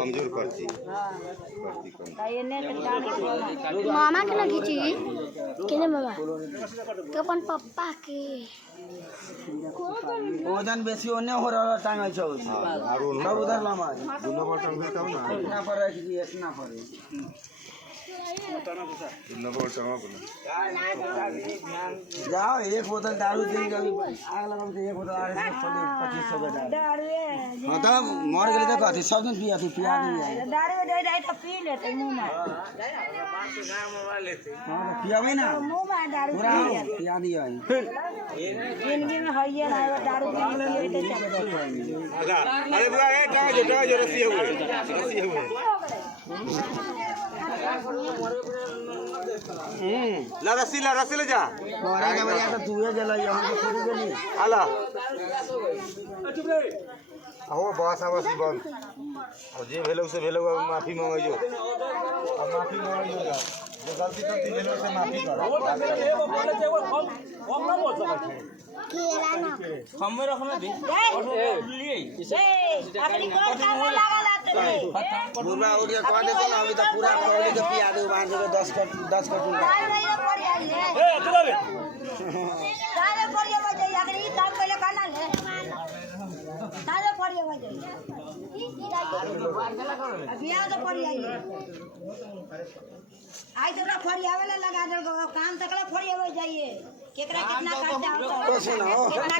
कमजोर करती मामा के लगी ची केने मामा के अपन पप्पा के वजन बेसी होने हो रहा टांग है चौथ सब उधर लामा दोनों पर टांग तब ना इतना पर है कि इतना पर है दोनों पर टांग बोला जाओ एक बोतल दारू दिन का भी आग लगा के एक बोतल आगे 2500 का दारू मतलब मर गए तो कहती सब दिन पिया पिया दी दारू दे दे तो पी लेते मुंह में हां पिया भाई ना मुंह में दारू पूरा पिया दिया जिंदगी में है ये ना दारू पी लेते अच्छा अरे बुआ ए टांग जो रस्सी हुए ला रस्सी ले जा मोरा के बरिया तो तूए जलाई हम तो शुरू के लिए आला हो बस आवासी बंद और जे भेलो से भेलो माफी मांगो और माफी मांगो जो गलती करती भेलो से माफी करो केला ना हमें रखना दे आखिरी कोई काम में लगा लाते रे बुरबा उड़िया कह दे चलो अभी तो पूरा खोले के पिया दे बांध के 10 कट दारू नहीं पड़ जाए ए चलो रे दारू पड़ जाए आखिरी काम पहले करना ले दारू पड़ जाए अभी आ तो पड़ जाए आई तो फड़ी आवेला लगा दे काम तकला फड़ी आवे जाइए केकरा कितना खर्चा होता है कुछ ना हो कितना